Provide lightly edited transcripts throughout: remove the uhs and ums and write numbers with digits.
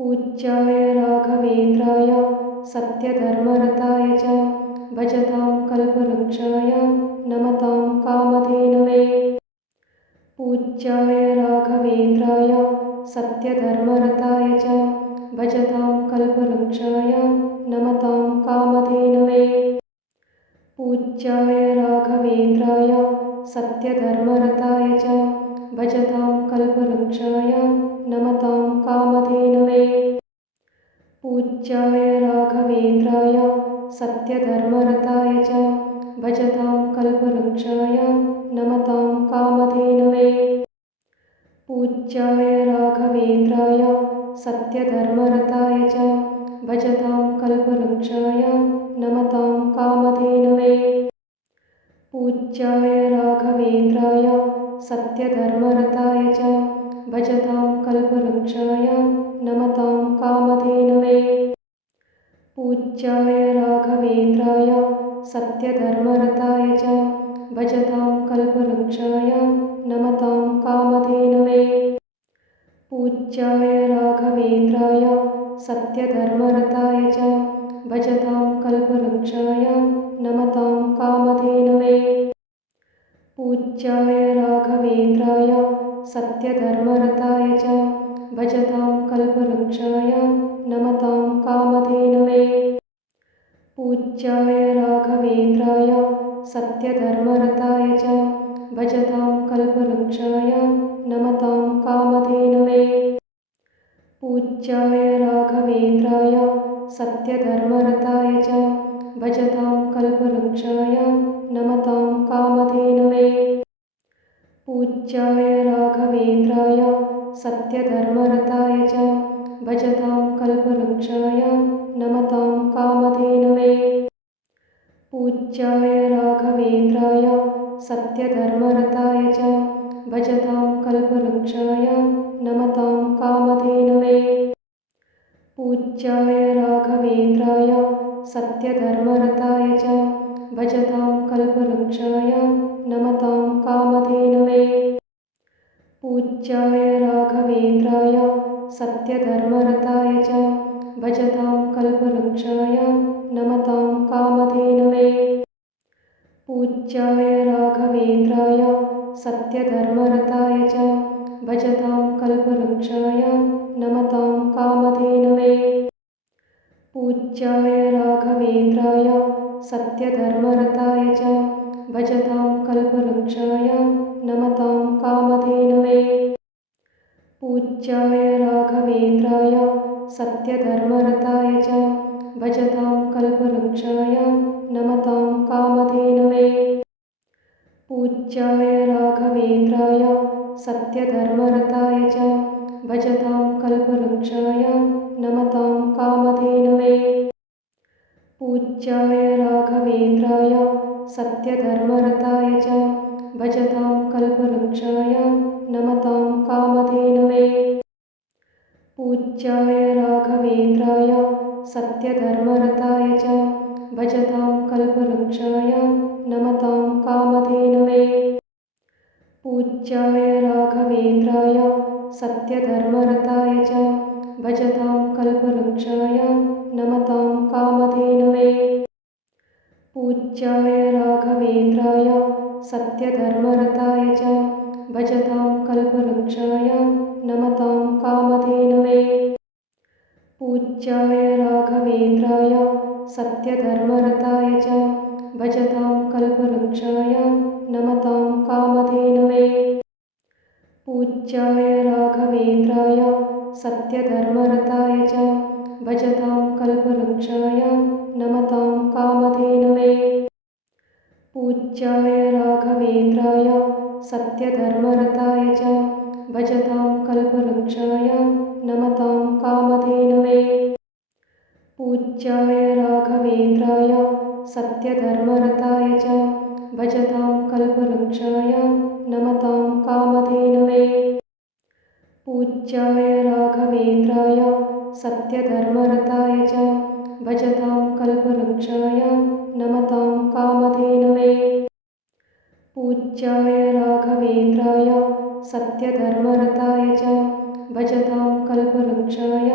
पूज्याय राघवेन्द्राय सत्यधर्मरताय च भजतां कल्पवृक्षाय नमतां कामधेनवे। पूज्याय राघवेन्द्राय सत्यधर्मरताय च भजतां कल्पवृक्षाय नमतां कामधेनवे। पूज्याय राघवेन्द्राय सत्यधर्मरताय च भजतां कल्पवृक्षाय नमतां कामधेनवे। पूज्याय राघवेन्द्राय सत्यधर्मरताय च भजतां कल्पवृक्षाय नमतां कामधेनवे। पूज्याय राघवेन्द्राय सत्यधर्मरताय च भजतां कल्पवृक्षाय नमतां कामधेनवे। पूज्याय राघवेन्द्राय सत्यधर्मरताय च भजतां कल्पवृक्षाय नमतां कामधेनवे। पूज्याय राघवेन्द्राय सत्यधर्मरताय च भजतां कल्पवृक्षाय नमतां कामधेनवे। पूज्याय राघवेन्द्राय सत्यधर्मरताय च भजतां कल्पवृक्षाय नमतां कामधेनवे। पूज्याय राघवेन्द्राय सत्यधर्मरताय च भजतां कल्पवृक्षाय नमतां कामधेनवे। पूज्याय राघवेन्द्राय सत्यधर्मरताय च भजतां कल्पवृक्षाय नमतां कामधेनवे। पूज्याय राघवेन्द्राय सत्यधर्मरताय च भजतां कल्पवृक्षाय नमतां कामधेनवे। पूज्याय राघवेन्द्राय सत्यधर्मरताय च भजतां कल्पवृक्षाय नमतां कामधेनवे। पूज्याय राघवेन्द्राय सत्यधर्मरताय च भजतां कल्पवृक्षाय नमतां कामधेनवे। पूज्याय राघवेन्द्राय सत्यधर्मरताय च भजतां कल्पवृक्षाय नमतां कामधेनवे। पूज्याय राघवेन्द्राय सत्यधर्मरताय च भजतां कल्पवृक्षाय नमतां कामधेनवे। पूज्याय राघवेन्द्राय सत्यधर्मरताय च भजतां कल्पवृक्षाय नमतां कामधेनवे। पूज्याय राघवेन्द्राय सत्यधर्मरताय च भजतां कल्पवृक्षाय नमतां कामधेनवे। पूज्याय राघवेन्द्राय सत्यधर्मरताय च भजतां कल्पवृक्षाय नमतां कामधेनवे। पूज्याय राघवेन्द्राय सत्यधर्मरताय च भजतां कल्पवृक्षाय नमतां कामधेनवे। पूज्याय राघवेन्द्राय सत्यधर्मरताय च भजतां कल्पवृक्षाय नमतां कामधेनवे। पूज्याय राघवेन्द्राय सत्यधर्मरताय च भजतां कल्पवृक्षाय नमतां कामधेनवे। पूज्याय राघवेन्द्राय सत्यधर्मरताय च भजतां कल्पवृक्षाय नमतां कामधेनवे। पूज्याय राघवेन्द्राय सत्यधर्मरताय च भजतां कल्पवृक्षाय नमतां कामधेनवे। पूज्याय राघवेन्द्राय सत्यधर्मरताय च भजतां कल्पवृक्षाय नमतां कामधेनवे। पूज्याय राघवेन्द्राय सत्यधर्मरताय च भजतां कल्पवृक्षाय नमतां कामधेनवे। पूज्याय राघवेन्द्राय सत्यधर्मरताय च भजतां कल्पवृक्षाय नमतां कामधेनवे। पूज्याय राघवेन्द्राय सत्यधर्मरताय च भजतां कल्पवृक्षाय नमतां कामधेनवे। पूज्याय राघवेन्द्राय सत्यधर्मरताय च भजतां कल्पवृक्षाय नमतां कामधेनवे। पूज्याय राघवेन्द्राय सत्यधर्मरताय च भजतां कल्पवृक्षाय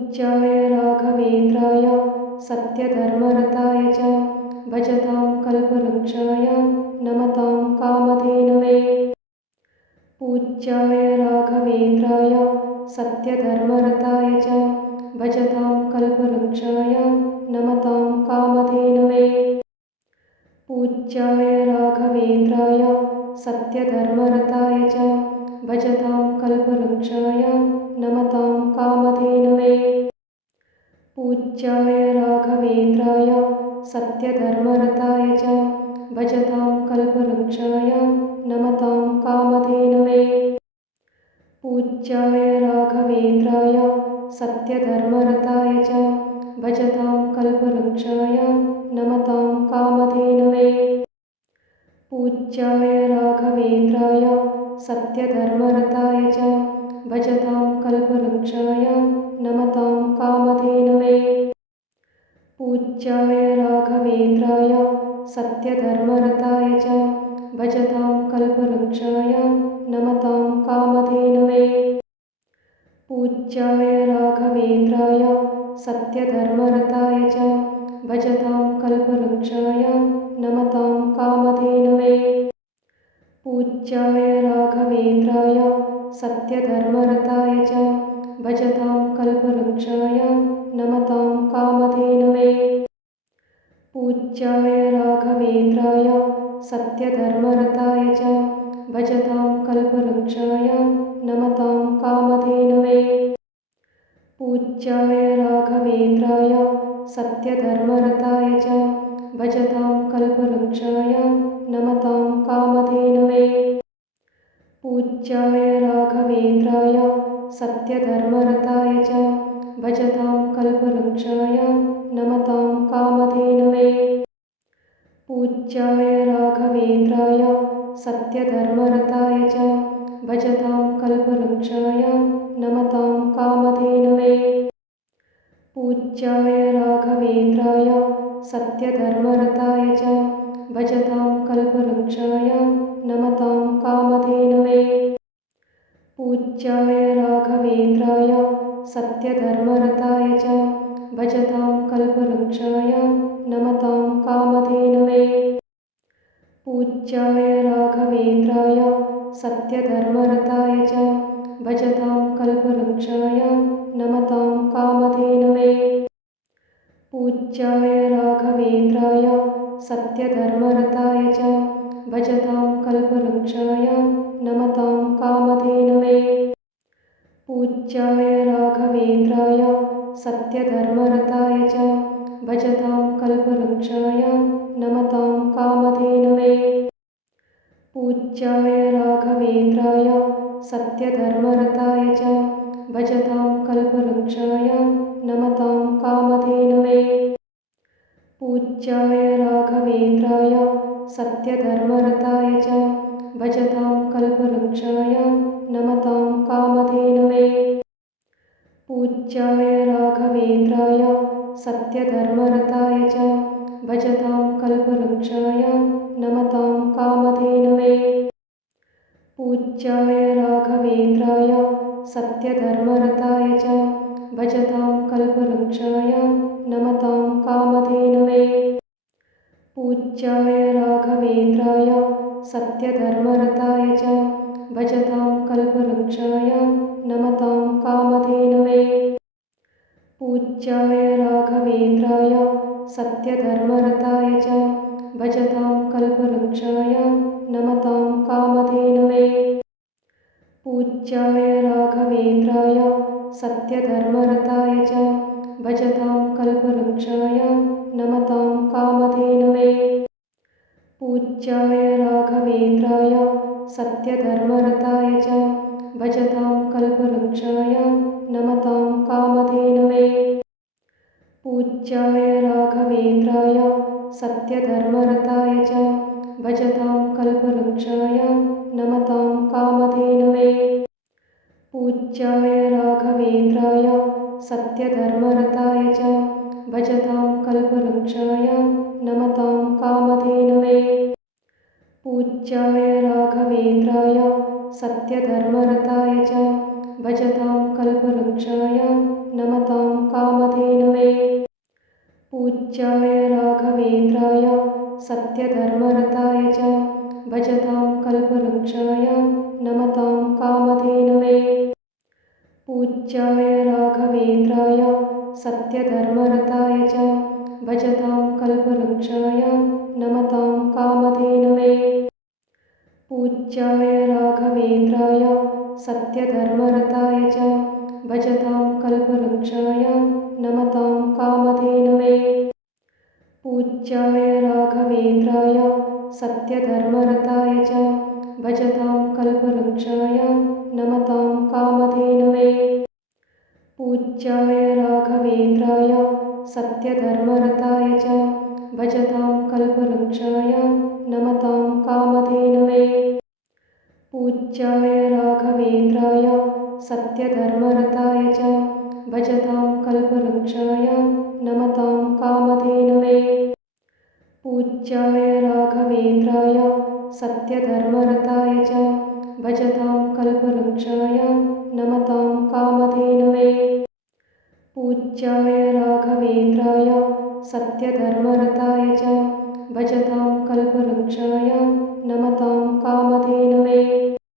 पूज्याय राघवेन्द्राय सत्यधर्मरताय च भजतां कल्पवृक्षाय नमतां कामधेनवे। पूज्याय राघवेन्द्राय सत्यधर्मरताय च भजतां कल्पवृक्षाय नमतां कामधेनवे। पूज्याय राघवेन्द्राय सत्यधर्मरताय च भजतां कल्पवृक्षाय नमतां कामधेनवे। पूज्याय राघवेन्द्राय सत्यधर्मरताय च भजतां कल्पवृक्षाय नमतां कामधेनवे। पूज्याय राघवेन्द्राय सत्यधर्मरताय च भजतां कल्पवृक्षाय नमतां कामधेनवे। पूज्याय राघवेन्द्राय सत्यधर्मरताय च भजतां कल्पवृक्षाय नमतां कामधेनवे। पूज्याय राघवेन्द्राय सत्यधर्मरताय च भजतां कल्पवृक्षाय नमतां कामधेनवे। पूज्याय राघवेन्द्राय सत्यधर्मरताय च भजतां कल्पवृक्षाय नमतां कामधेनवे। पूज्याय राघवेन्द्राय सत्यधर्मरताय च भजतां कल्पवृक्षाय नमतां कामधेनवे। पूज्याय राघवेन्द्राय सत्यधर्मरताय च भजतां कल्पवृक्षाय नमतां कामधेनवे। पूज्याय राघवेन्द्राय सत्यधर्मरताय च भजतां कल्पवृक्षाय नमतां कामधेनवे। पूज्याय राघवेन्द्राय सत्यधर्मरताय च भजतां कल्पवृक्षाय नमतां कामधेनवे। पूज्याय राघवेन्द्राय सत्यधर्मरताय च भजतां कल्पवृक्षाय नमतां कामधेनवे। पूज्याय राघवेन्द्राय सत्यधर्मरताय च भजतां कल्पवृक्षाय नमतां कामधेनवे। पूज्याय राघवेन्द्राय सत्यधर्मरताय च भजतां कल्पवृक्षाय नमतां कामधेनवे। पूज्याय राघवेन्द्राय सत्यधर्मरताय च भजतां कल्पवृक्षाय नमतां कामधेनवे। पूज्याय राघवेन्द्राय सत्यधर्मरताय च भजतां कल्पवृक्षाय नमतां कामधेनवे। पूज्याय राघवेन्द्राय सत्यधर्मरताय च भजतां कल्पवृक्षाय नमतां कामधेनवे। पूज्याय राघवेन्द्राय सत्यधर्मरताय च भजतां कल्पवृक्षाय नमतां कामधेनवे। पूज्याय राघवेन्द्राय सत्यधर्मरताय च भजतां कल्पवृक्षाय नमतां कामधेनवे। पूज्याय राघवेन्द्राय सत्यधर्मरताय च भजतां कल्पवृक्षाय नमतां कामधेनवे। पूज्याय राघवेन्द्राय सत्यधर्मरताय च भजतां कल्पवृक्षाय नमतां कामधेनवे। पूज्याय राघवेन्द्राय सत्यधर्मरताय च भजतां कल्पवृक्षाय नमतां कामधेनवे। पूज्याय राघवेन्द्राय सत्यधर्मरताय च भजतां कल्पवृक्षाय नमतां कामधेनवे। पूज्याय राघवेन्द्राय सत्यधर्मरताय च भजतां कल्पवृक्षाय नमतां कामधेनवे। पूज्याय राघवेन्द्राय सत्यधर्मरताय च भजतां कल्पवृक्षाय नमतां कामधेनवे। पूज्याय राघवेन्द्राय सत्यधर्मरताय च भजतां कल्पवृक्षाय नमतां कामधेनवे। पूज्याय राघवेन्द्राय सत्यधर्मरताय च भजतां कल्पवृक्षाय नमतां कामधेनवे। पूज्याय राघवेन्द्राय सत्यधर्मरताय च भजतां कल्पवृक्षाय नमतां कामधेनवे। पूज्याय राघवेन्द्राय सत्यधर्मरताय च भजतां कल्पवृक्षाय नमतां कामधेनवे। पूज्याय राघवेन्द्राय सत्यधर्मरताय च भजतां कल्पवृक्षाय नमतां कामधेनवे। पूज्याय राघवेन्द्राय सत्यधर्मरताय च भजतां कल्पवृक्षाय नमतां कामधेनवे। पूज्याय राघवेन्द्राय सत्यधर्मरताय च भजतां कल्पवृक्षाय नमतां कामधेनवे। पूज्याय राघवेन्द्राय सत्यधर्मरताय च भजतां कल्पवृक्षाय नमतां कामधेनवे। पूज्याय राघवेन्द्राय सत्यधर्मरताय च भजतां कल्पवृक्षाय नमतां कामधेनवे। पूज्याय राघवेन्द्राय सत्यधर्मरताय च भजतां कल्पवृक्षाय नमतां कामधेनवे। पूज्याय राघवेन्द्राय सत्यधर्मरताय च भजतां कल्पवृक्षाय नमतां कामधेनवे।